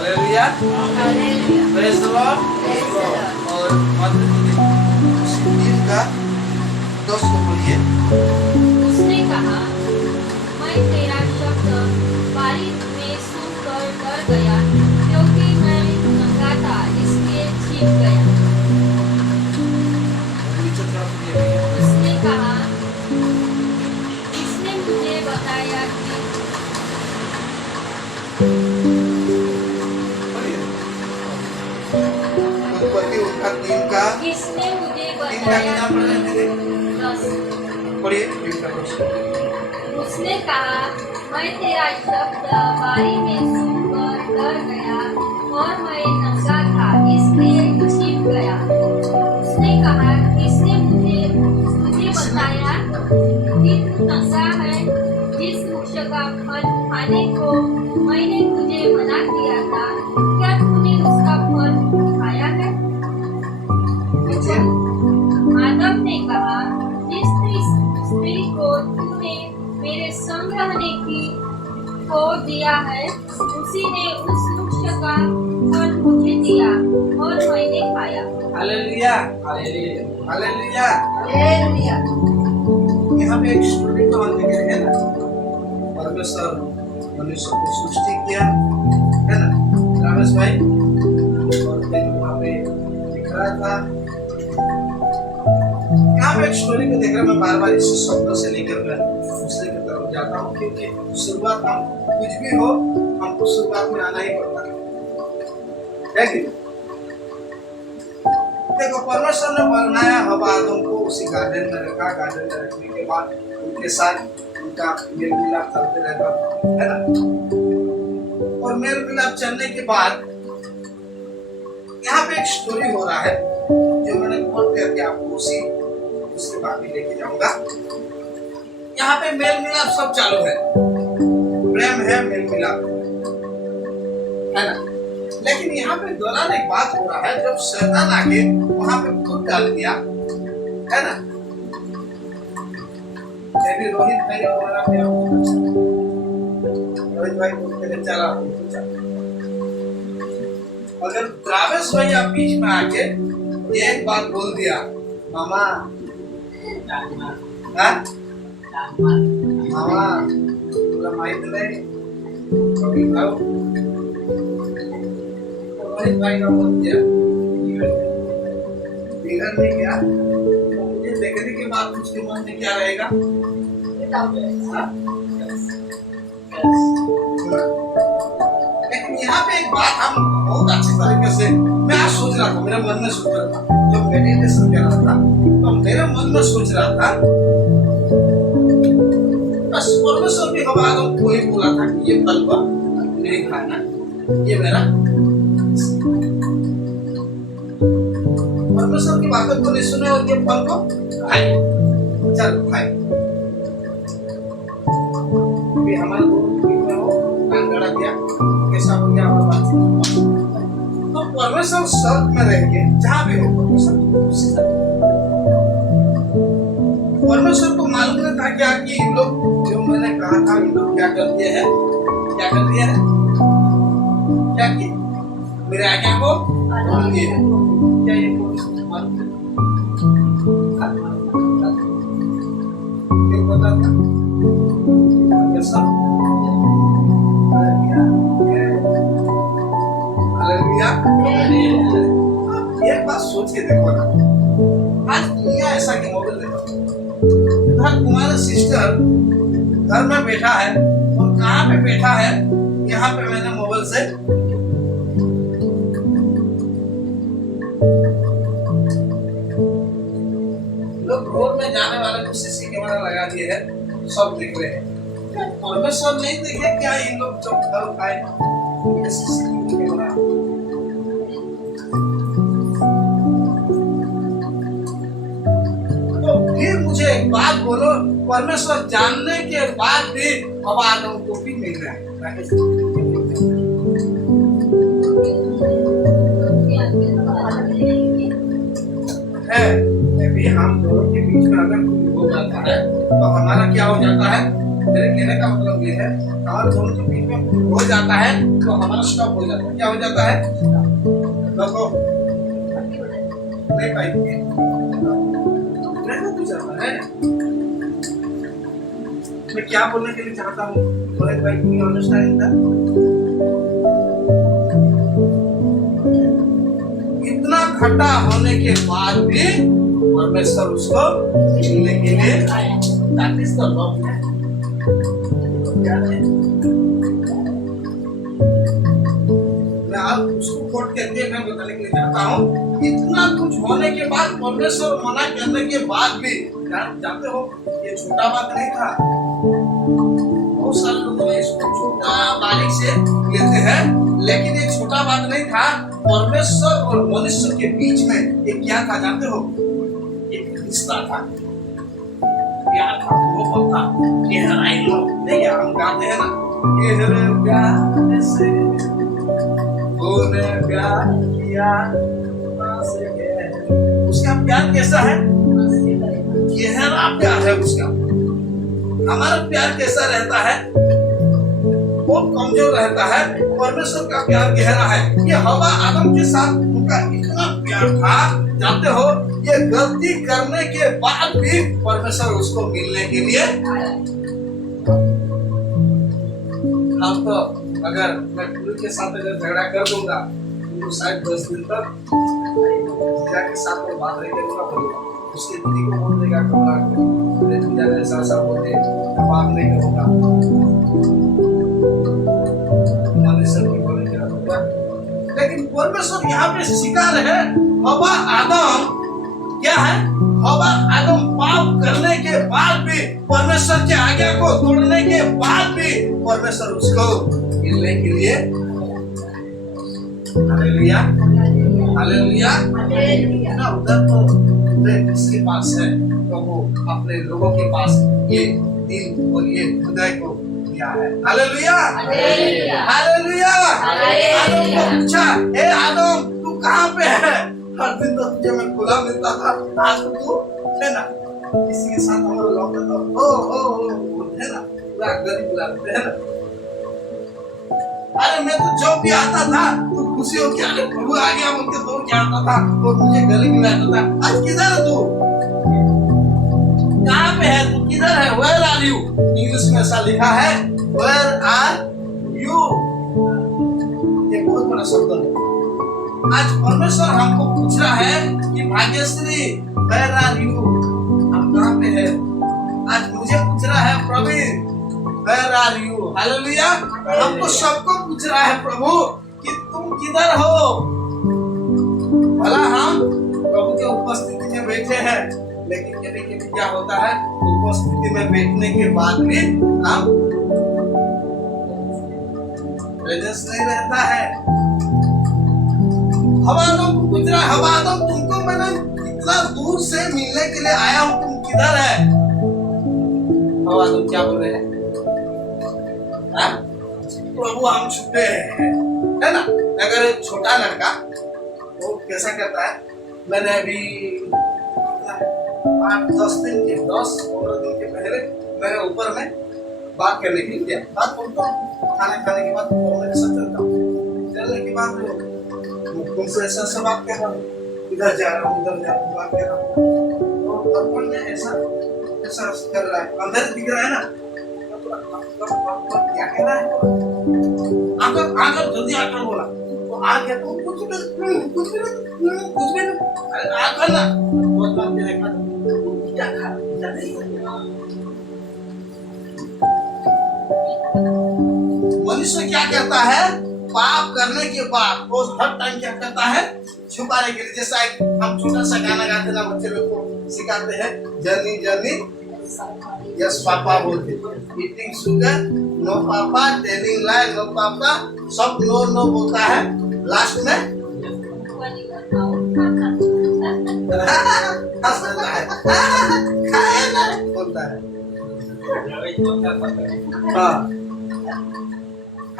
Hallelujah, praise the Lord. और तीन का 10 को बोलिए। उसने कहा, मैं तेरा शब्द बारी में सुनकर डर गया, क्योंकि मैं नंगा था, इसलिए छिप गया। उसने कहा, इसने मुझे बताया कि उत्पत्ति उसका तीन का इसने मुझे तीन का बताया कितना पढ़ रहे थे? 10। पढ़िए तीन का 10। उसने कहा, मैं तेरा शब्द बारी में सुनकर डर गया और मैं नंगा था, इसलिए छिप गया। उसने कहा, इसने मुझे बताया कि तू नंगा है, जिस वृक्ष का फल खाने को मैंने तुझे मना किया था, क्या तूने उसका फल खाया है? आदम ने कहा, जिस स्त्री को तूने मेरे संग रहने को दिया है, उसी ने उस वृक्ष का फल मुझे दिया और मैंने खाया। Hallelujah, hallelujah, hallelujah. हालेलुया। यहाँ पे एक स्टोरी का लिखा है ना, परमेश्वर मनुष्य को सृष्टि किया है ना, रामेश भाई। और फिर वहाँ पे लिख रहा था, यहाँ पे एक स्टोरी को देख रहा, मैं बार बार इस शब्दों से लेकर मैं दूसरे की तरफ जाता हूँ, क्योंकि शुरुआत हम कुछ भी हो, हमको शुरुआत में आना ही पड़ता है कि देखो, परमेश्वर ने बनाया हवा आदम को, उसी गार्डन में रखा। गार्डन में रखने के बाद उनके साथ उनका मेल मिलाप चलते रहता था, है ना। और मेल मिलाप चलने के बाद यहाँ पे एक स्टोरी हो रहा है, जो मैंने कोट करके आपको उसी दूसरी बात में लेके जाऊंगा। यहाँ पे मेल मिलाप सब चालू है, प्रेम है, मेल मिलाप है ना। लेकिन यहाँ पे दौरान एक बात हो रहा है, जब शैतान आके वहां पे दूध डाल दिया, है ना। रोहित भाई हमारा रोहित भाई बोलते हैं चला, अगर द्रावेश भैया बीच में आके एक बात बोल दिया, मामा मामा पूरा माइक नहीं कभी खाओ, रोहित भाई का बोल दिया बिगड़ नहीं गया, मुझे देखने के बाद उसके मन में क्या रहेगा? लेकिन यहाँ पे एक बात हम बहुत अच्छी तरीके से, मैं आज सोच रहा था, मेरे मन में सोच रहा था, जब मेडिटेशन कर रहा था तो मेरे मन में सोच रहा था, बस परमेश्वर भी हवा आदम को ही बोला था कि ये फल को नहीं खाना, ये मेरा परमेश्वर की बातों को नहीं सुने और ये फल को खाए, चल खाए। अभी हमारे में हो कान गड़ा दिया, कैसा हो गया हमारा बात। तो परमेश्वर स्वर्ग में रहेंगे, जहाँ भी हो परमेश्वर को मालूम नहीं था क्या कि इन लोग, जो मैंने कहा था, इन लोग क्या कर दिए हैं, क्या कर दिया है, क्या कि मेरे आज्ञा को मान दिए हैं। क्या ये पता था? सब एक बात सोच के देखो ना, आज दुनिया ऐसा कि मोबाइल देखो, तुम्हारा सिस्टर घर में बैठा है और कहाँ पे बैठा है, यहाँ पे मैंने मोबाइल से लोग रोड में जाने वाले को सीसी कैमरा लगा दिए है, सब देख रहे हैं। परमेश्वर नहीं देखे क्या ये लोग जब घर उठाए सीसीटीवी कैमरा? तो फिर मुझे एक बात बोलो, परमेश्वर जानने के बाद भी हवा आदम को भी मिल रहा है। अभी हम दोनों के बीच में अगर कुछ हो जाता है तो हमारा क्या हो जाता है? मेरे कहने का मतलब ये है हमारे दोनों के बीच में कुछ हो जाता है तो हमारा स्टॉप हो जाता है। क्या हो जाता है? देखो नहीं पाएंगे कुछ जाता है। मैं क्या बोलने के लिए चाहता हूँ रोहित भाई, यू अंडरस्टैंड दैट? इतना खट्टा होने के बाद भी परमेश्वर उसको मिलने के लिए दैट इज द लव है। मैं आप उसको कोट करके मैं बताने के लिए चाहता हूँ, इतना कुछ होने के बाद परमेश्वर मना करने के बाद भी जानते हो ये छोटा बात नहीं था। बहुत सारे लोग इसको छोटा बारीक से लेते हैं, लेकिन ये छोटा बात नहीं था। परमेश्वर और मनुष्य के बीच में ये क्या था जानते हो? एक रिश्ता था, प्यार था, मोहब्बत था, गहराई नहीं। हम गाते हैं ना, गहरे प्यार से तूने प्यार किया, उसका प्यार कैसा है? गहरा प्यार है उसका। हमारा प्यार कैसा रहता है? बहुत कमजोर रहता है। परमेश्वर का प्यार गहरा है। ये हवा आदम के साथ उनका इतना प्यार था, जानते हो ये गलती करने के बाद भी परमेश्वर उसको मिलने के लिए हम तो अगर मैं गुरु के साथ अगर झगड़ा कर दूंगा तो शायद 10 दिन तक जीजा के साथ में बात नहीं करूंगा, उसके दीदी को बोल देगा कमरा मेरे जीजा ने ऐसा ऐसा बोले, बात नहीं करूंगा। लेकिन परमेश्वर यहाँ पे शिकार है। हवा आदम क्या है? हवा आदम पाप करने के बाद भी, परमेश्वर के आज्ञा को तोड़ने के बाद भी परमेश्वर उसको मिलने के लिए हालेलुया हालेलुया ना उधर तो किसके पास है तो वो अपने लोगों के पास ये दिल और ये हृदय को दिया है। Hallelujah hallelujah. आदम को पूछा, हे आदम तू कहाँ पे है? हर दिन तो तुझे मैं खुला मिलता था, आज तो तू है ना किसी के साथ हमारा लौटा तो हो है ना पूरा गली बुलाते हैं ना। अरे मैं तो जो भी आता था तो खुशी हो के अरे प्रभु आ गया बोल के दौड़ के आता था और मुझे गले मिलाता था। आज किधर है तू? कहाँ पे है तू? किधर है? Where are you? इंग्लिश में ऐसा लिखा है Where are you? ये बहुत बड़ा शब्द है। आज परमेश्वर हमको पूछ रहा है कि भाग्यश्री Where are you? हम कहाँ पे है? आज मुझे पूछ रहा है Praveen Where are you? Hallelujah. हमको सबको पूछ रहा है प्रभु कि तुम किधर हो? भला हम प्रभु के उपस्थिति में बैठे हैं, लेकिन कभी कभी क्या होता है उपस्थिति में बैठने के बाद भी हम प्रेजेंस नहीं रहता है। हवादम को पूछ रहा है, हवादम तुमको मैंने इतना दूर से मिलने के लिए आया हूँ, तुम किधर है? हवादम क्या बोल रहे हैं? प्रभु हम छुपे हैं, है ना। अगर एक छोटा लड़का वो कैसा करता है, मैंने अभी 8-10 दिन के 10-15 दिन के पहले मैंने ऊपर में बात करने के लिए बात बोलता हूँ, खाने खाने के बाद मेरे साथ चलता हूँ, चलने के बाद तुमसे ऐसा ऐसा बात कर रहा हूँ, इधर जा रहा हूँ उधर जा रहा हूँ बात कर रहा हूँ, तो दर्पण में ऐसा ऐसा कर रहा है, अंदर दिख रहा है ना, क्या कह रहा है? आकर जल्दी आकर बोला तो आ गया तो कुछ भी आकर ना बहुत बात मेरे पास क्या खा नहीं। मनुष्य क्या करता है? पाप करने के बाद वो हर टाइम क्या करता है? छुपाने के लिए। जैसा हम छोटा सा गाना गाते ना, बच्चे लोग को सिखाते हैं जर्नी जर्नी यस पापा बोलते, ईटिंग शुगर नो पापा, टेलिंग लाई नो पापा, सब नो नो बोलता है, लास्ट में हंस देता है खाए ना बोलता है। हाँ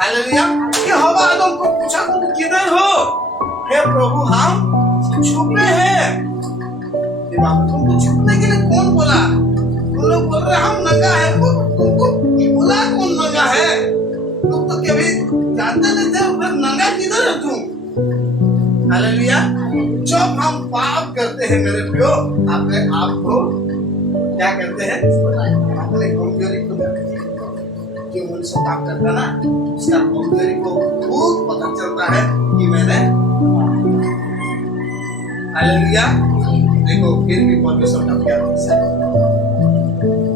हालेलुया। ये हवा आदम को पूछा तुम किधर हो? हे प्रभु हम छुपे हैं। तुमको छुपने के लिए कौन बोला? लोग बोल रहे हम नंगा है, तुमको बोला कौन नंगा है? तुम तो कभी जानते नहीं थे, फिर नंगा किधर है तुम? हालेलुया। जब हम पाप करते हैं मेरे प्रियो, अपने आप को क्या करते हैं? अपने कमजोरी को जो मनुष्य पाप करता ना, उसका कमजोरी को खूब पता चलता है कि मैंने। हालेलुया। देखो फिर भी परमेश्वर का प्यार कैसा है,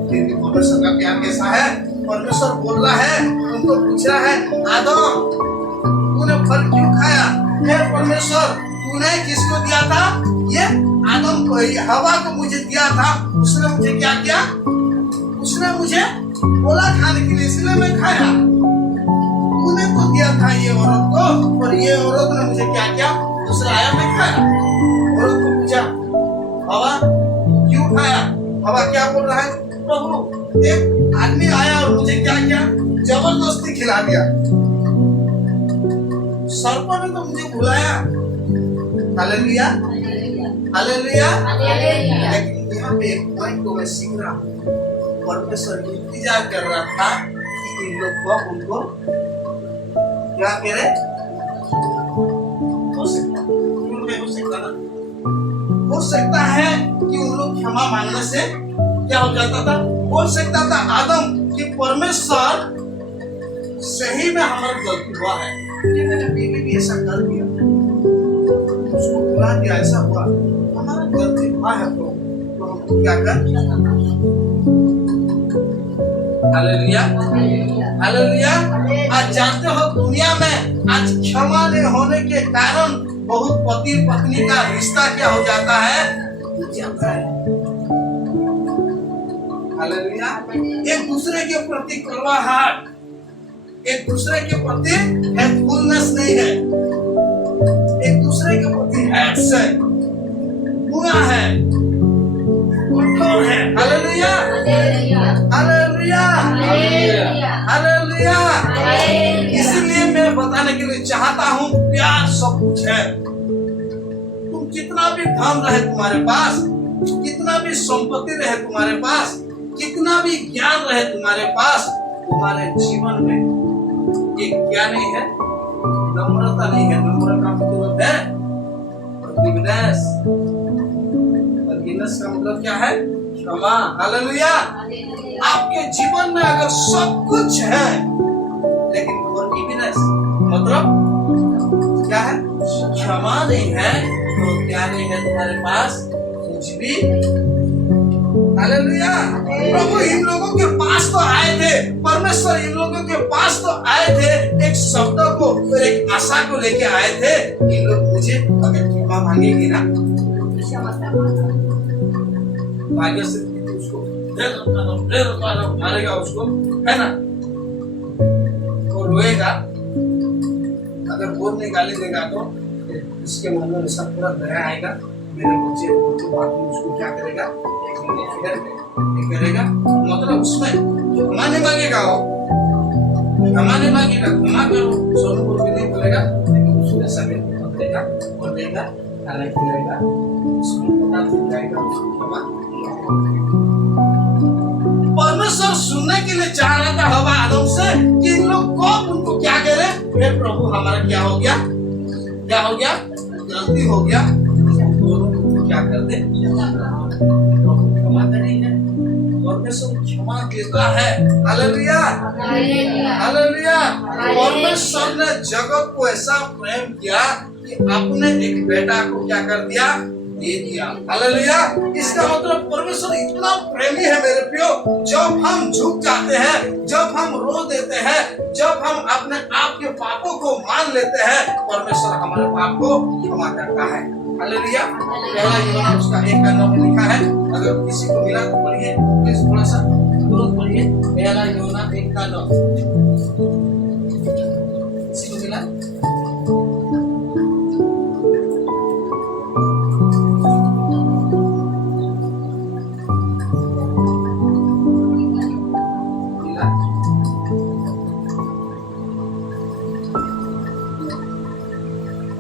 फिर भी परमेश्वर का प्यार कैसा है। परमेश्वर बोल रहा है, उनको पूछ रहा है, आदम तूने फल क्यों खाया? हे परमेश्वर, तूने किसको दिया था? ये आदम को, हवा को मुझे दिया था। उसने मुझे क्या किया? उसने मुझे बोला खाने के लिए, इसलिए मैं खाया। तूने तो दिया था ये औरत को, और ये औरत ने मुझे क्या किया? दूसरा आया, मैं खाया। औरत को पूछा, हवा क्यों खाया? हवा क्या बोल रहा है? प्रभु एक आदमी आया और मुझे क्या किया? जबरदस्ती खिला दिया। सर्प ने तो मुझे बुलाया। Hallelujah, hallelujah. लेकिन यहाँ पे एक पॉइंट को मैं सीख रहा हूँ। परमेश्वर इंतजार कर रहा था कि इन लोग को उनको क्या करे। हो सकता है कि उन लोग क्षमा मांगने से क्या हो जाता था? बोल सकता था आदम कि परमेश्वर सही में हमारा गलती हुआ है, ये मैंने बीवी भी ऐसा कर दिया, उसको बुला दिया, ऐसा हुआ, हमारा गलती हुआ है, तो हम क्या कर? Hallelujah, hallelujah. आज जानते हो दुनिया में आज क्षमा नहीं होने के कारण बहुत पति पत्नी का रिश्ता क्या हो जाता है? हालेलुया। एक दूसरे के प्रति कड़वाहट, एक दूसरे के प्रति हेल्पफुलनेस नहीं है, एक दूसरे के प्रति हेट्स है, बुरा है, कठोर है। Hallelujah, hallelujah, hallelujah. इसलिए मैं बताने के लिए चाहता हूँ, प्यार सब कुछ है। तुम कितना भी धन रहे तुम्हारे पास, कितना भी संपत्ति रहे तुम्हारे पास, कितना भी ज्ञान रहे तुम्हारे पास, तुम्हारे जीवन में ये क्या नहीं है? नम्रता नहीं है। नम्र का मतलब है फॉरगिवनेस। फॉरगिवनेस का मतलब क्या है? क्षमा। हालेलुया। आपके जीवन में अगर सब कुछ है लेकिन फॉरगिवनेस मतलब क्या है? क्षमा नहीं है, तो क्या नहीं है तुम्हारे पास? कुछ भी। हालेलुया। प्रभु इन लोगों के पास तो आए थे, परमेश्वर इन लोगों के पास तो आए थे, एक शब्द को और एक आशा को लेके आए थे। इन लोग मुझे अगर क्षमा मांगेंगे ना, भाग्य से उसको मारेगा, उसको है ना, वो रोएगा। अगर बोलने गाली देगा तो इसके मन में ऐसा पूरा दया आएगा, मेरे बच्चे बाद में उसको क्या करेगा? करेगा, मतलब उसमें क्षमा नहीं मांगेगा, वो क्षमा नहीं मांगेगा, क्षमा करो सोनू बोल के नहीं बोलेगा, लेकिन उसको ऐसा पकड़ेगा, बोलेगा, खाना खिलाएगा, उसको पता चल जाएगा उसको क्षमा। परमेश्वर सुनने के लिए चाह रहा था हवा आदम से कि इन लोग को उनको क्या करे? हे प्रभु हमारा क्या हो गया? क्या हो गया? गलती हो गया, दोनों को क्या कर दे? क्षमा करेंगे। परमेश्वर क्षमा देता है। Hallelujah, hallelujah. परमेश्वर ने जगत को ऐसा प्रेम किया कि अपने एक बेटा को क्या कर दिया? दे दिया। हालेलुया। इसका मतलब परमेश्वर इतना प्रेमी है मेरे प्रियो। जब हम झुक जाते हैं, जब हम रो देते हैं, जब हम अपने आप के पापों को मान लेते हैं, परमेश्वर हमारे पाप को क्षमा करता है। हालेलुया। पहला यूहन्ना उसका 1:9 में लिखा है। अगर किसी को मिला तो पढ़िए प्लीज, थोड़ा सा तुरंत पढ़िए। पहला यूहन्ना 1:9 किसी को मिला?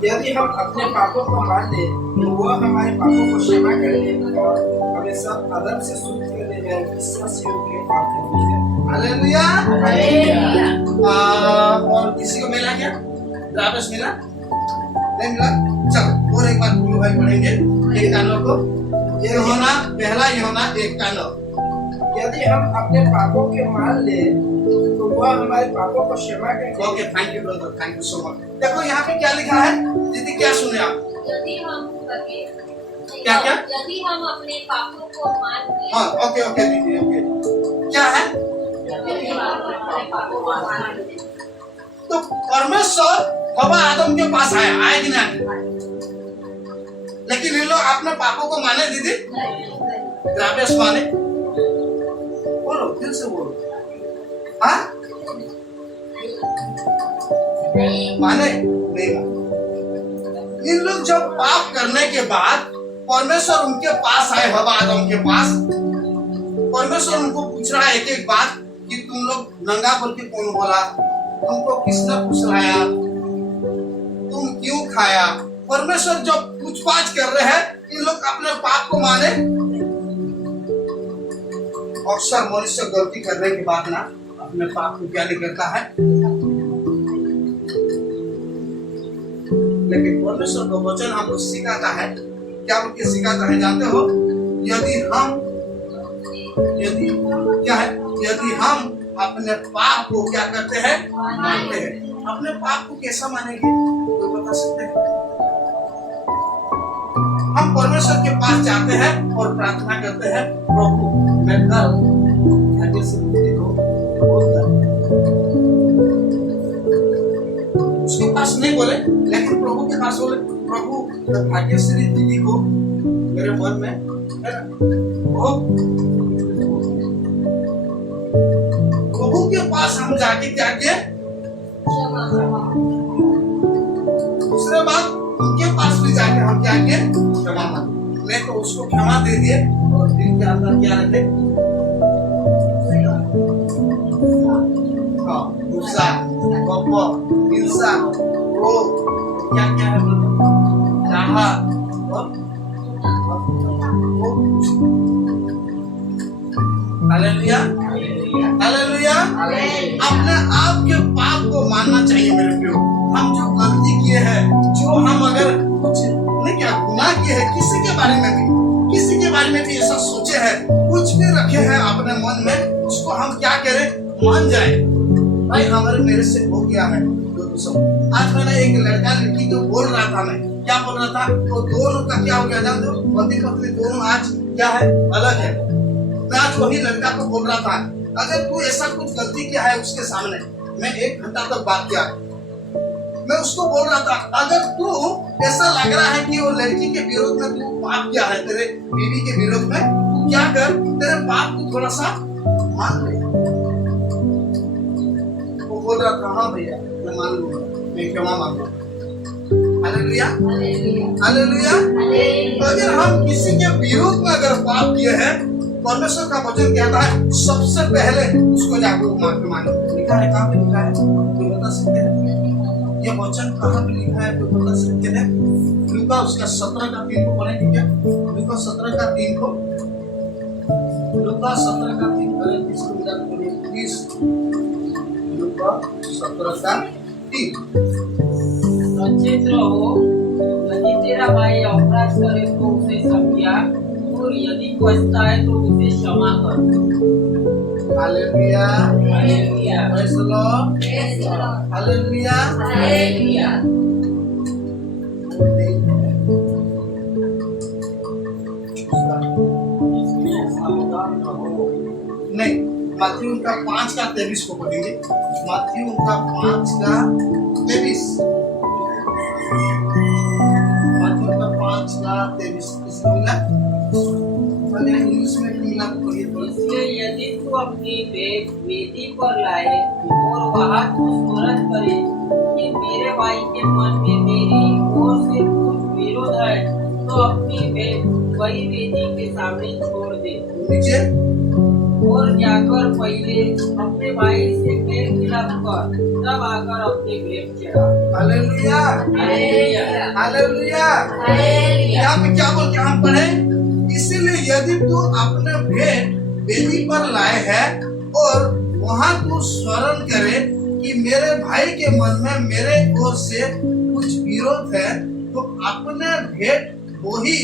यदि हम अपने पापों को मान लें तो वह हमारे पापों को क्षमा करने और हमें सब अदब से शुद्ध करने में विश्वास योग्य है। हालेलुया। हालेलुया। और किसी को मिला क्या? द्राविश मिला? नहीं मिला? चलो और एक बार गुरु भाई पढ़ेंगे एक कानों को। ये होना पहला, ये होना एक कानों। यदि हम अपने पापों के मान ले तो वह हमारे पापों को क्षमा करेगा। Okay, thank you brother, thank you so much. देखो यहाँ पे क्या लिखा है दीदी, क्या सुने आप? यदि हम क्या क्या? यदि हम अपने पापों को मान लें, हाँ, ओके ओके दीदी, ओके। क्या है? यदि हम अपने पापों को मान लें, तो परमेश्वर हवा आदम के पास आए कि नहीं? लेकिन इन लोग अपने पापों को माने दीदी, द्राविश माने। बोलो फिर से बोलो। हाँ, नहीं माने नहीं माने। इन लोग जब पाप करने के बाद परमेश्वर उनके पास आए, हवा आदम के पास, परमेश्वर उनको पूछ रहा है एक एक बात कि तुम लोग नंगा बोल के कौन बोला, तुमको किसने फुसलाया, तुम क्यों खाया। परमेश्वर जब पूछताछ कर रहे हैं, इन लोग अपने पाप को माने। अक्सर मनुष्य गलती करने के बाद ना अपने पाप को क्या नहीं करता है, लेकिन परमेश्वर का वचन हमको सिखाता है। क्या बोल के सिखाता है जानते हो? यदि क्या है, यदि हम अपने पाप को क्या करते हैं, मानते हैं। अपने पाप को कैसा मानेंगे तो बता सकते हैं? हम परमेश्वर के पास जाते हैं और प्रार्थना करते हैं, प्रभु मैं कल भाग्यश्री दीदी को बोलता हूं। उसके पास नहीं बोले, लेकिन प्रभु के पास बोले, प्रभु मैं भाग्यश्री दीदी को मेरे मन में है ना, प्रभु के पास हम जाके क्या किए, दूसरे बात उनके पास भी जाके हम क्या किए, क्षमा मांगे। मैं तो उसको क्षमा दे दिए और दिल के अंदर क्या रखे, गुस्सा, कपट, हिंसा, क्रोध, क्या क्या है, राहत और हालेलुया, हालेलुया। अपने आप के पाप को मानना चाहिए मेरे प्रियो। हम जो गलती किए हैं, जो हम अगर कुछ नहीं क्या गुनाह किए हैं, किसी के बारे में भी ऐसा सोचे हैं, कुछ भी रखे हैं अपने मन में, उसको हम क्या करें, मान जाए भाई हमारे मेरे से हो गया है। आज मैंने एक लड़का लड़की को बोल रहा था, मैं क्या बोल रहा था, तो दोनों का क्या हो गया जानते हो, पति पत्नी दोनों आज क्या है, अलग है। मैं आज वही लड़का को बोल रहा था, अगर तू ऐसा कुछ गलती किया है उसके सामने, मैं 1 घंटा तक बात किया, मैं उसको बोल रहा था, अगर तू ऐसा लग रहा है कि वो लड़की के विरोध में तू पाप किया है, तेरे बीवी के विरोध में, तू क्या कर, तेरे पाप को थोड़ा सा मान ले। वो बोल रहा था, हाँ भैया मैं मान लूंगा, मैं क्षमा मांगूंगा। Hallelujah, hallelujah. तो अगर हम किसी के विरोध में अगर पाप किए हैं, परमेश्वर का वचन कहता है सबसे पहले उसको जाकर माफी मांगो। लिखा है, कहाँ पे लिखा है तो बता सकते हैं? ये वचन कहाँ पे लिखा है तो बता सकते हैं? लूका उसका 17 का 3 को पढ़ेंगे क्या? लूका 17 का 3 को, लूका 17 का 3 करें, किसको मिला प्लीज? लूका 17 का 3। सचेत रहो, यदि तेरा भाई अपराध करे तो उसे समझा, और यदि पछताए तो उसे क्षमा कर। Hallelujah, hallelujah, praise the Lord, hallelujah, hallelujah. इसमें सावधान रहो। नहीं, मत्ती का 5 का 23 को पढ़ेंगे। मत्ती का 5 का 23, मत्ती का 5 का 23 किसको मिला? पहले इंग्लिश में मिला तो पढ़िए तो। इसलिए यदि तू अपनी वेदी पर लाए और वहाँ तू स्मरण करे कि मेरे भाई के मन में मेरी ओर से कुछ विरोध है, तो अपनी वही वेदी के सामने छोड़ दे। नीचे और जाकर पहले अपने भाई से मेल मिलाप कर, तब आकर अपने भेंट चढ़ा। Hallelujah, hallelujah, hallelujah. यहाँ पे क्या बोल के हम पढ़े? इसीलिए यदि तू अपने भेंट वेदी पर लाए है और वहां तू स्मरण करे कि मेरे भाई के मन में मेरे ओर से कुछ विरोध है, तो अपने भेंट वही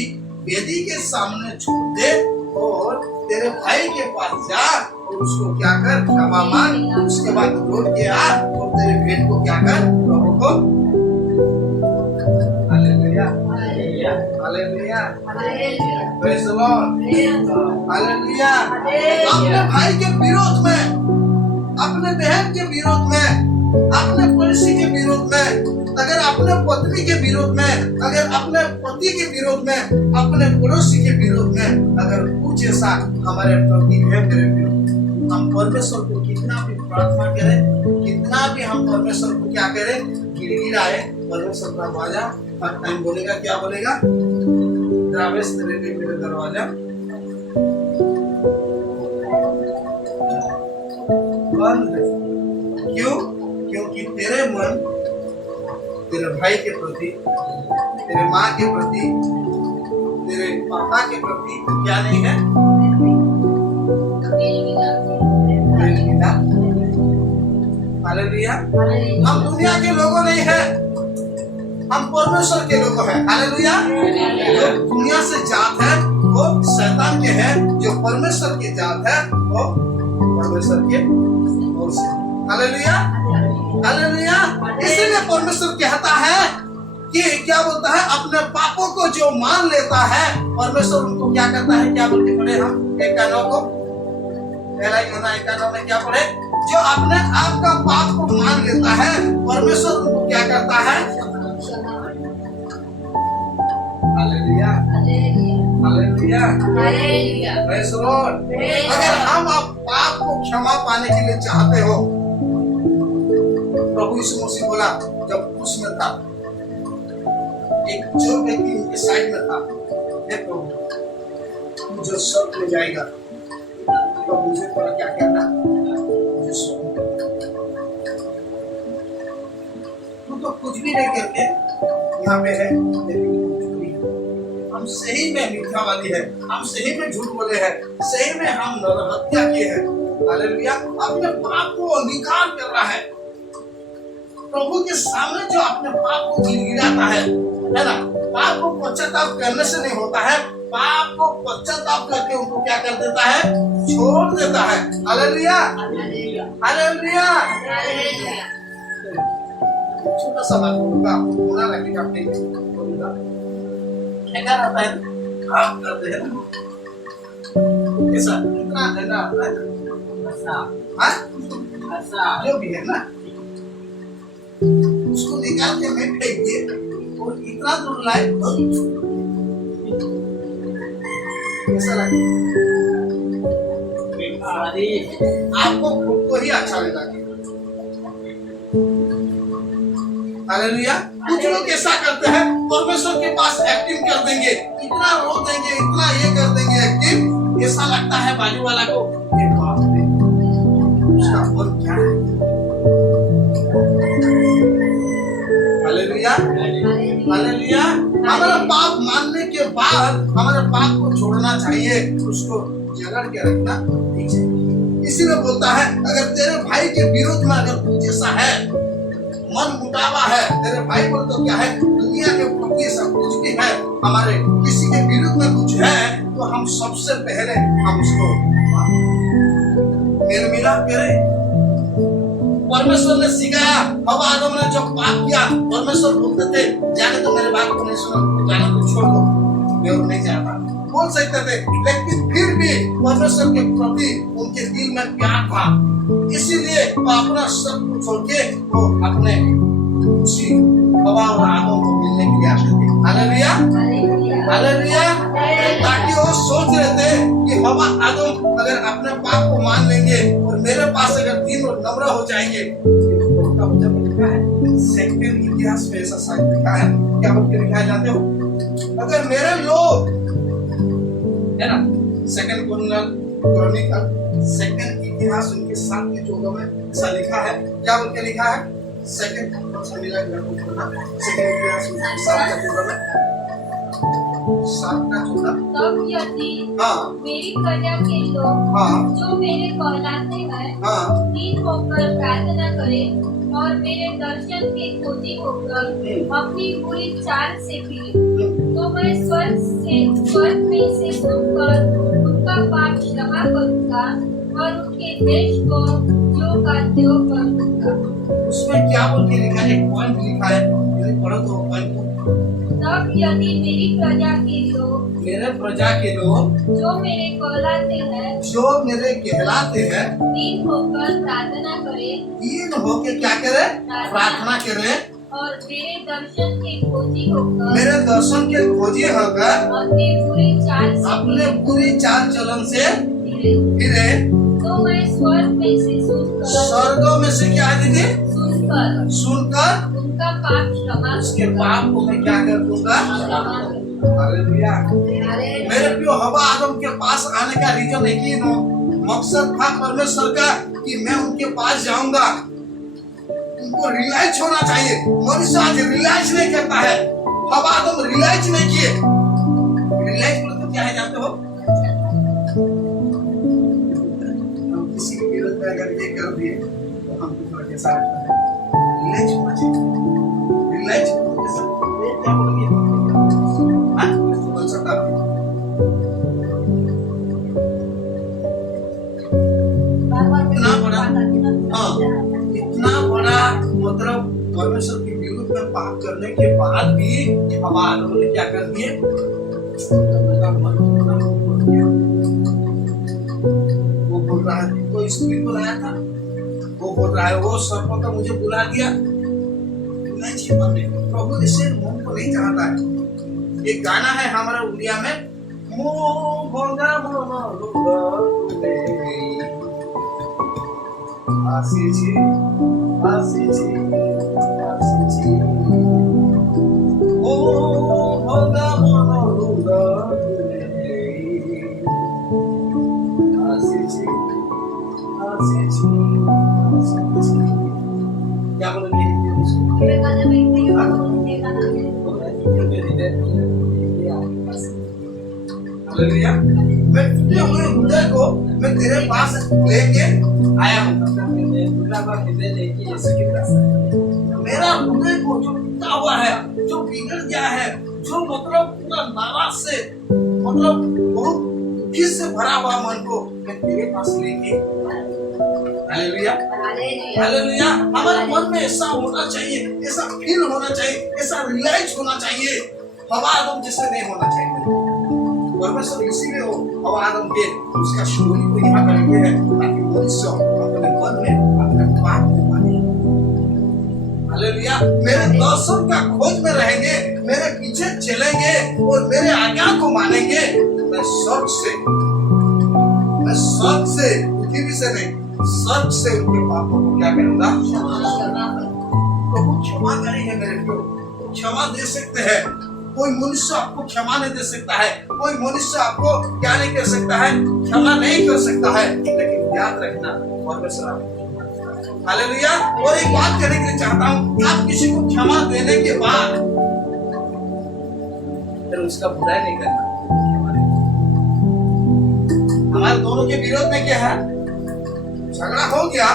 वेदी के सामने छोड़ दे और तेरे भाई के पास जा और उसको क्या कर, क्षमा मांग। उसके बाद लौट के आ और तेरे भेंट को क्या कर, प्रभु को। Hallelujah, hallelujah, praise the Lord, hallelujah. अपने भाई के विरोध में, अपने बहन के विरोध में, अपने पड़ोसी के विरोध में, अगर अपने पत्नी के विरोध में, अगर अपने पति के विरोध में, अपने पड़ोसी के विरोध में अगर कुछ ऐसा हमारे प्रति है, मेरे विरोध, हम परमेश्वर को कितना भी प्रार्थना करें, कितना भी हम परमेश्वर को क्या करें, गिड़गिड़ाए, परमेश्वर का दरवाजा हर टाइम बोलेगा, क्या बोलेगा, द्रावेश तेरे लिए मेरे दरवाजा बंद है। क्यों? क्योंकि तेरे मन तेरे भाई के प्रति, तेरे माँ के प्रति, तेरे पापा के प्रति क्या नहीं है, हालेलुया। हम दुनिया के लोगों नहीं है, हम परमेश्वर के लोग हैं। हालेलुया। जो दुनिया से जात है वो शैतान के हैं, जो परमेश्वर के जात है वो परमेश्वर के ओर से। Hallelujah, hallelujah. इसीलिए परमेश्वर कहता है कि क्या बोलता है, अपने पापों को जो मान लेता है परमेश्वर उनको क्या करता है, क्या बोलते पढ़े हम 1:9 को, पहला यूहन्ना 1:9 में क्या पढ़े, जो अपने आप का पाप को मान लेता है परमेश्वर उनको क्या करता है, hallelujah, hallelujah, praise the Lord. अगर हम आप पाप को क्षमा पाने के लिए चाहते हो, प्रभु यीशु मसीह बोला जब उसमें था, एक जो व्यक्ति उनके साइड में था, देखो जो स्वर्ग में जाएगा तो मुझे थोड़ा क्या कहना, मुझे स्वर्ग तू तो कुछ भी नहीं करके यहाँ पे है, हम सही में मिथ्यावादी है, हम सही में झूठ बोले हैं, सही में हम नरहत्या किए हैं। हालेलुया। अपने पाप को अंगीकार कर रहा है, प्रभु के सामने जो अपने पाप को गिड़गिड़ाता है ना, पाप को पश्चाताप करने से नहीं होता है, पाप को पश्चाताप करके उनको क्या कर देता है, छोड़ देता है। Hallelujah, hallelujah. छोटा सा बात होगा, बुरा लगेगा अपने बोलूंगा, क्या रहता है, आप करते हैं ऐसा, इतना ठंडा आता है, जो भी है ना उसको निकाल के मैं फेंक दिए और इतना दूर लाए, कैसा लगे आपको, खुद को ही अच्छा लगा। हालेलुया। कुछ लोग ऐसा करते हैं, परमेश्वर के पास एक्टिंग कर देंगे, इतना रो देंगे, इतना ये कर देंगे एक्टिंग, ऐसा लगता है बाजू वाला को, ये बाप रे उसका मन क्या है। Hallelujah, hallelujah. हमारा पाप मानने के बाद हमारे पाप को छोड़ना चाहिए, उसको जगड़ के रखना नहीं चाहिए। इसीलिए बोलता है, अगर तेरे भाई के विरोध में अगर कुछ ऐसा है, मन मुटावा है, तेरे भाई बोल तो क्या है, दुनिया के प्रति सब कुछ भी है, हमारे किसी के विरुद्ध में कुछ है, तो हम सबसे पहले हम उसको मेल मिलाप करें। परमेश्वर ने सिखाया, हवा आदम ने जब पाप किया, परमेश्वर बोलते थे जाने तो मेरे बात को नहीं सुनो, जाने तो छोड़ दो, मैं और नहीं चाहता, बोल सकते थे, लेकिन फिर भी परमेश्वर के प्रति उनके दिल में प्यार था, इसीलिए वो अपना सब कुछ छोड़ के वो अपने उसी हवा और आदम को मिलने के लिए आते थे। Hallelujah, hallelujah. ताकि वो सोच रहे थे कि हवा आदम अगर अपने पाप को मान लेंगे और मेरे पास अगर दिन और नम्र हो जाएंगे, सेकंड इतिहास में ऐसा साइड लिखा है, क्या बोल के लिखा है जानते हो, अगर मेरे लोग है ना, सेकंड क्रॉनिकल सेकंड इतिहास उनके 7:14 में ऐसा लिखा है, क्या बोल के लिखा है, सेकंड इतिहास 7:14 में 7 का 14। तब यदि हाँ मेरी प्रजा के लोग हाँ जो मेरे कहलाते हैं हाँ दीन होकर प्रार्थना करें और मेरे दर्शन के खोजी होकर अपनी बुरी चाल से फिरे, तो मैं स्वर्ग में से सुनकर उनका पाप क्षमा करूंगा और उनके देश को जो का त्यों कर दूंगा। उसमें क्या बोल के लिखा है? एक पॉइंट लिखा है, यदि पढ़ो तो पॉइंट को। तब यदि मेरी प्रजा के लोग मेरे प्रजा के लोग जो मेरे कहलाते हैं जो मेरे कहलाते हैं दीन होकर प्रार्थना करें दीन होके क्या करे? प्रार्थना करे और मेरे दर्शन के खोजी होकर मेरे दर्शन के खोजी होकर अपने बुरी चाल से अपने बुरी चाल चलन से फिरे, फिरे, तो मैं स्वर्ग में से सुनकर स्वर्गों में से क्या दीदी? सुनकर उनका पाप क्षमा उसके पाप को मैं क्या कर दूंगा? हालेलुया। मेरे प्रियो, हवा आदम के पास आने का रीजन है कि मकसद था परमेश्वर का कि मैं उनके पास जाऊंगा। उनको रियलाइज होना चाहिए। मनुष्य आज रियलाइज नहीं करता है। हवा आदम रियलाइज नहीं किए। रियलाइज बोले तो क्या है जानते हो? हम किसी के विरोध में अगर ये कर दिए तो हमको थोड़ा कैसा लगता है? रियलाइज होना चाहिए। रियलाइज क्या बोलेंगे? हाँ, बोल सकता हूँ। इतना बड़ा, हाँ, इतना बड़ा मतलब परमेश्वर के विरुद्ध में पाप करने के बाद भी हवा आदम ने क्या कर दिए? वो बोल रहा है, कोई स्त्री को लाया था, वो बोल रहा है वो सर्प तो मुझे बुला दिया। प्रभु इससे मन को नहीं चाहता है। एक गाना है हमारा उड़िया में, आसीची आसीची आसीची ओ भोगा मनोरुदा आसीची आसीची आसीची। क्या बोलेंगे? हालेलुया। मैं तुझे हुए हृदय को मैं तेरे पास लेके आया हूँ। मेरा हृदय को जो टूटा हुआ है, जो बिगड़ गया है, जो मतलब पूरा नाराज से मतलब बहुत दुखी से भरा हुआ मन को मैं तेरे पास लेके। Hallelujah hallelujah. हमारे मन में ऐसा होना चाहिए, ऐसा फील होना चाहिए, ऐसा रियलाइज होना चाहिए। हवा आदम जैसे नहीं होना चाहिए। परमेश्वर इसीलिए हो हवा आदम के उसका स्टोरी को यहाँ करेंगे ताकि मनुष्य अपने मन में अपने पाप को माने। हालेलुया। मेरे दर्शन का खोज में रहेंगे, मेरे पीछे चलेंगे और मेरे आज्ञा को मानेंगे। मैं स्वर्ग से पृथ्वी से नहीं, स्वर्ग से उनके पापों को क्या करूंगा? प्रभु क्षमा करेंगे मेरे को, क्षमा दे सकते हैं। कोई मनुष्य आपको क्षमा नहीं दे सकता है, कोई मनुष्य आपको क्या नहीं कर सकता है? क्षमा नहीं कर सकता है। लेकिन याद रखना परमेश्वर आपको। हालेलुया। और एक बात कहने के लिए चाहता हूँ, आप किसी को क्षमा देने के बाद फिर उसका बुराई नहीं करना। हमारे दोनों के विरोध में क्या है? झगड़ा हो गया,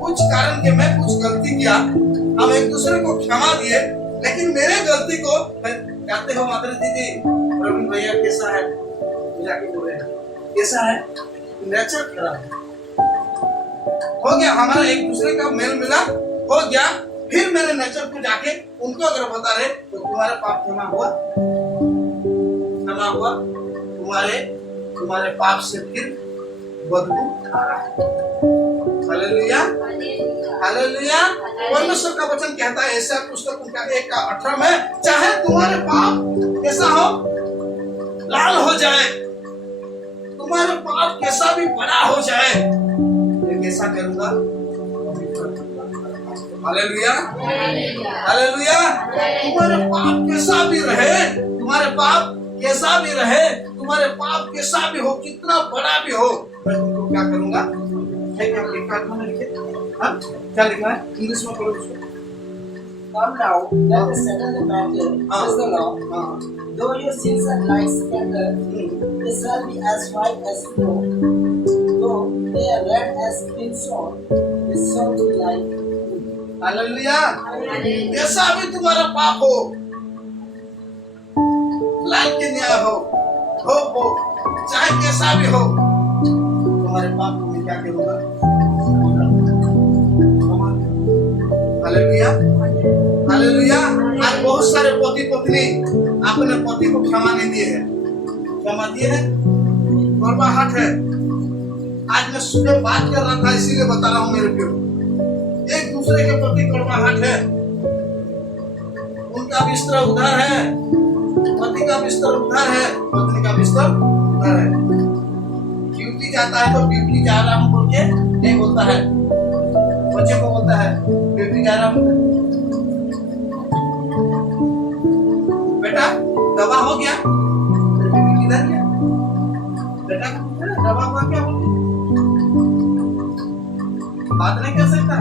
कुछ कारण के मैं कुछ गलती किया, हम एक दूसरे को क्षमा दिए, लेकिन मेरे गलती को कहते हो माता दीदी प्रवीण भैया कैसा है, जाके बोल रहे हैं कैसा है, नेचर खराब हो गया। हमारा एक दूसरे का मेल मिला हो गया, फिर मेरे नेचर को जाके उनको अगर बता रहे तो तुम्हारे पाप क्षमा हुआ, तुम्हारे पाप से फिर बदबू आ रहा है। Hallelujah hallelujah. परमेश्वर का वचन कहता है ऐसा पुस्तक उनका 1:18 में, चाहे तुम्हारे पाप कैसा हो, लाल हो जाए, तुम्हारे पाप कैसा भी बड़ा हो जाए, मैं कैसा करूंगा? Hallelujah hallelujah. तुम्हारे पाप कैसा भी रहे, तुम्हारे पाप कैसा भी रहे, तुम्हारे पाप कैसा भी हो, कितना बड़ा भी हो, मैं तुमको क्या करूंगा? है क्या लिखा है? क्या लिखा है? इंग्लिश में पढ़ो उसको। Come now, let us settle the matter, says the Lord. Though your sins are like splendor, they shall be as white as snow. Though they are red as crimson, they shall be like wool. Hallelujah. कैसा भी तुम्हारा पाप हो, लाल के न्याय हो, चाहे कैसा भी हो, तुम्हारे पाप को मैं क्या करूंगा? Hallelujah, hallelujah. आज बहुत सारे पति पत्नी अपने पति को क्षमा नहीं दिए हैं, क्षमा दिए हैं, बर्बाहट है। आज मैं सुबह बात कर रहा था, इसीलिए बता रहा हूँ मेरे प्रियो, एक दूसरे के प्रति कड़वाहट है। उनका बिस्तर उधार है, पति का बिस्तर उधार है, पत्नी का बिस्तर उधार है। ड्यूटी जाता है तो ड्यूटी जा रहा हूँ बोल के नहीं बोलता है, बच्चे को बोलता है ड्यूटी जा रहा हूँ। बेटा दवा हो गया, बेटी किधर गया? बेटा दवा हुआ क्या बोलते? बात नहीं कर सकता,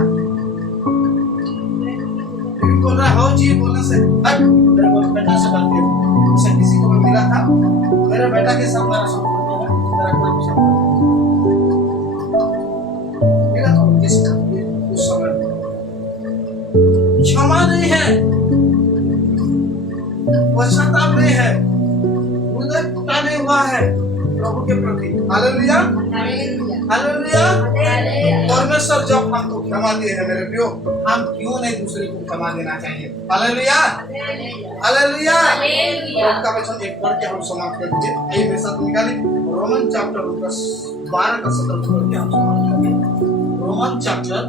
बोल रहा हो जी बोलने से हट। मेरे बेटा से बात कर, उसे किसी को भी मिला था, मेरे बेटा के साथ मेरा संपर्क है, मेरा कोई संपर्क मिला था उस समय। क्षमा नहीं है, पश्चाताप नहीं है, हृदय टूटा नहीं हुआ है प्रभु के प्रति। Hallelujah, hallelujah. परमेश्वर जब हमको क्षमा दिए हैं मेरे प्रियो, हम क्यों नहीं दूसरे को क्षमा देना चाहिए? Hallelujah, hallelujah. का वचन एक पढ़ के हम समाप्त कर दीजिए। आइए मेरे साथ निकालिए रोमन चैप्टर 12 का 17 पढ़ के हम समाप्त करेंगे। रोमन चैप्टर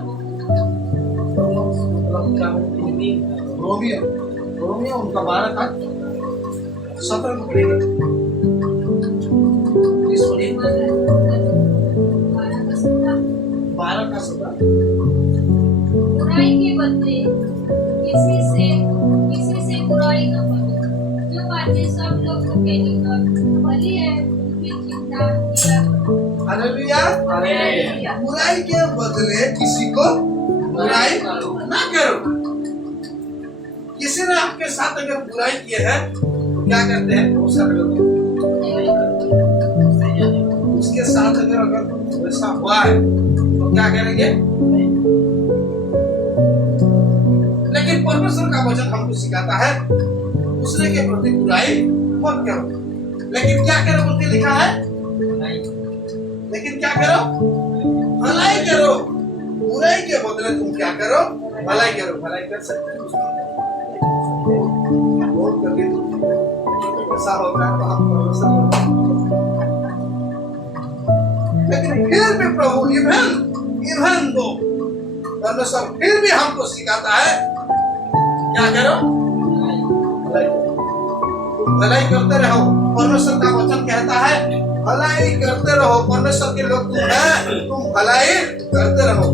रोमियो उनका 12 का 17 को पढ़ेंगे। प्लीज पढ़िए 12 का 17। बुराई के बदले किसी से बुराई न करो, जो बातें सब लोगों के निकट भली है उनकी चिंता किया करो। Hallelujah, hallelujah. बुराई के बदले किसी को बुराई ना करो। किसी ने आपके साथ अगर बुराई की है तो क्या करते हैं? वो सब लोग उसके साथ अगर वैसा हुआ है तो क्या करेंगे? लेकिन परमेश्वर का वचन हमको सिखाता है दूसरे के प्रति बुराई मत करो, लेकिन क्या करो बोल के लिखा है? लेकिन क्या करो? भलाई करो। बुराई के बदले तुम क्या करो? भलाई करो। भलाई कर सकते हैं बहुत कभी ऐसा होगा तो हम परमेश्वर, लेकिन फिर भी प्रभु इवन दो परमेश्वर फिर भी हमको सिखाता है क्या करो? भलाई करो। तुम भलाई करते रहो। परमेश्वर का वचन कहता है भलाई करते रहो। परमेश्वर के लोग तुम हैं, तुम भलाई करते रहो।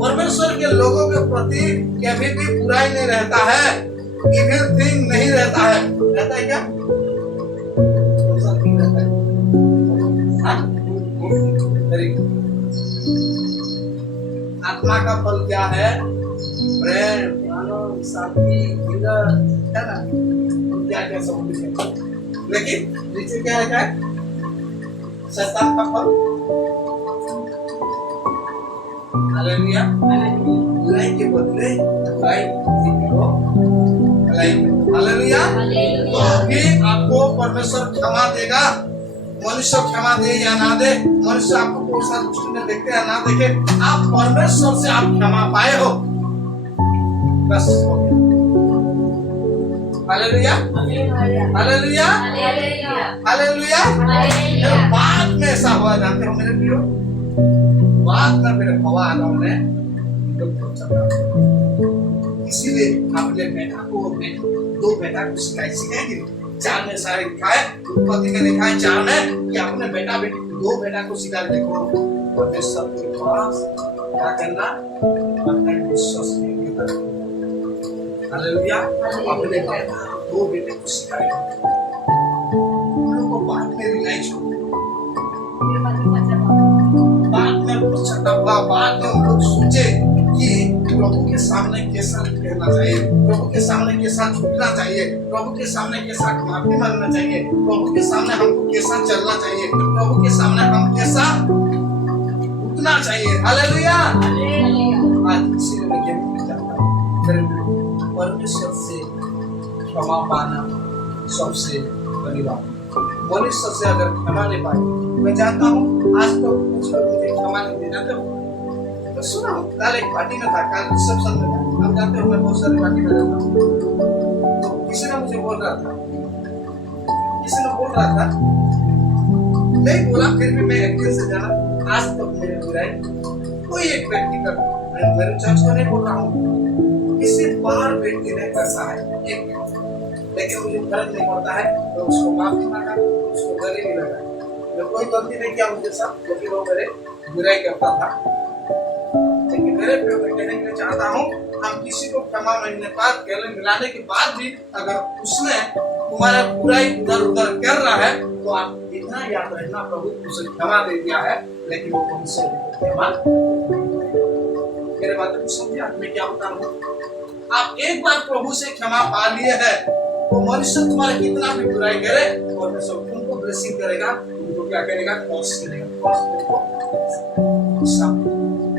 परमेश्वर के लोगों के प्रति कभी भी बुराई नहीं रहता है, इविल थिंग नहीं रहता है। रहता है क्या? आत्मा का फल क्या है? प्रेम, आनंद, शांति, धीरज, है ना? क्या क्या सब कुछ है। लेकिन नीचे क्या लिखा है? शैतान का फल। हालेलुया। बुराई के बदले बुराई करो, भलाई करो। हालेलुया। तो अभी आपको परमेश्वर क्षमा देगा। मनुष्य क्षमा दे या ना दे, मनुष्य आपको कोई सा दृष्टि में देखते या ना देखे, आप परमेश्वर से आप क्षमा पाए हो, बस हो गया। Hallelujah, hallelujah, hallelujah. बाद में ऐसा हुआ, जानते हो मेरे प्रियो, बाद में मेरे हवा आदम ने इसीलिए अपने बेटा को, अपने दो बेटा को सिखाएगी। 4 में सारे लिखा है, उत्पत्ति में लिखा है 4 में कि अपने बेटा बेटी दो बेटा को सिखा देखो परमेश्वर के पास क्या करना, अपने विश्वास में करना। हालेलुया। अपने बेटा दो बेटे को सिखाए, उन लोगों को बाद में रियलाइज हो, बाद में पश्चाताप हुआ, बाद में उन लोग सोचे कि प्रभु के सामने कैसा कहना चाहिए, प्रभु के सामने कैसा झुकना चाहिए, प्रभु के सामने कैसा माफी मांगना चाहिए, प्रभु के सामने हमको कैसा चलना चाहिए, प्रभु के सामने हम कैसा उठना चाहिए। हालेलुया। आज इसीलिए मैं कहना चाहता हूँ, परमेश्वर से क्षमा पाना सबसे बड़ी बात। मनुष्य से अगर क्षमा नहीं पाए, मैं जानता हूँ आज तो कुछ लोग मुझे क्षमा नहीं देना, तो सुना कल एक पार्टी में था, कल रिसेप्शन में था। आप जानते हो मैं बहुत सारी पार्टी में रहता हूँ, तो किसी ने मुझे बोल रहा था, नहीं बोला, फिर भी मैं एक दिन से जाना, आज तक मेरे बुराई कोई एक व्यक्ति कर, मैं मेरे चर्च को नहीं बोल रहा हूँ, किसी बार व्यक्ति ने करता है एक, लेकिन मुझे फर्क नहीं पड़ता है, तो उसको माफी मांगा, उसको गले भी लगा। मैं कोई गलती नहीं किया मुझे साथ, क्योंकि वो मेरे बुराई करता था। लेकिन मेरे प्रिय मैं कहने के लिए चाहता हूँ, हम किसी को क्षमा मांगने बाद, गले मिलाने के बाद भी अगर उसने तुम्हारा बुराई उधर उधर कर रहा है, तो आप इतना याद रखना, प्रभु उसे क्षमा दे दिया है, लेकिन वो तुमसे क्षमा। मेरे बात को समझिए, मैं क्या बता रहा हूँ। आप एक बार प्रभु से क्षमा पा लिए है, तो मनुष्य तुम्हारा कितना भी बुराई करे, और मैं सब तुमको ब्लेसिंग करेगा, तुमको क्या करेगा, क्रॉस करेगा,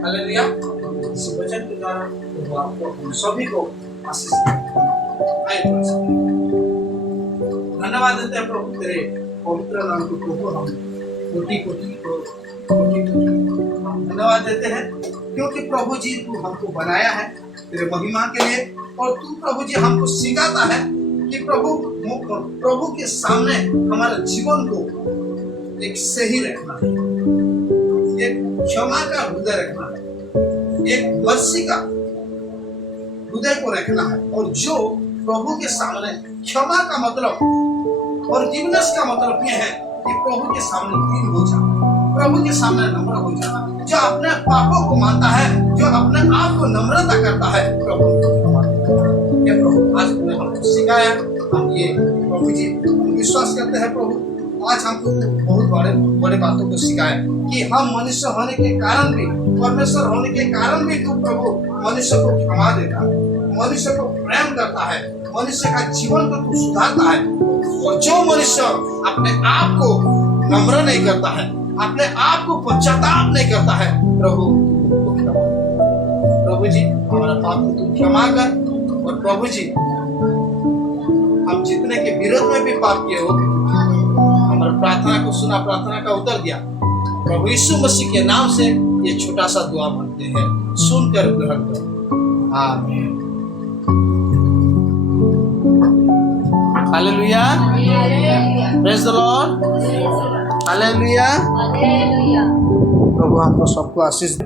हालेलुया। इस वचन के द्वारा प्रभु आपको हम सभी को आशीष देगा। धन्यवाद देते हैं प्रभु तेरे पवित्र नाम को, प्रभु हम कोटि कोटि हम धन्यवाद देते हैं, क्योंकि प्रभु जी तू हमको बनाया है तेरे महिमा के लिए, और तू प्रभु जी हमको सिखाता है कि प्रभु के सामने हमारे जीवन को एक सही रखना है, एक क्षमा का हृदय रखना है, एक मर्सी का हृदय को रखना है। और जो प्रभु के सामने क्षमा का मतलब, फॉरगिवनेस का मतलब यह है कि प्रभु के सामने दीन हो जाना, प्रभु के सामने नम्र हो जाना, जो अपने पापों को मानता है, जो अपने आप को नम्रता करता है, प्रभु ये प्रभु आज तुमने हमको सिखाया। हम ये प्रभु जी हम विश्वास करते हैं, प्रभु आज हमको बहुत बड़े बड़े बातों को सिखाया कि हम मनुष्य होने के कारण भी, परमेश्वर होने के कारण भी तू प्रभु मनुष्य को क्षमा देता है, मनुष्य को प्रेम करता है, मनुष्य का जीवन को तू सुधारता है। और जो मनुष्य अपने आप को नम्र नहीं करता है, अपने आप को पश्चाताप नहीं करता है, प्रभु जी हमारा पाप को तू क्षमा कर। और प्रभु जी हम जितने के विरोध में भी पाप किए हो, हमारी प्रार्थना को सुना, प्रार्थना का उत्तर दिया, प्रभु यीशु मसीह के नाम से ये छोटा सा दुआ मांगते हैं, सुनकर ग्रहण करो, आमीन। Hallelujah, praise the Lord, hallelujah. प्रभु हमको सबको आशीष दे।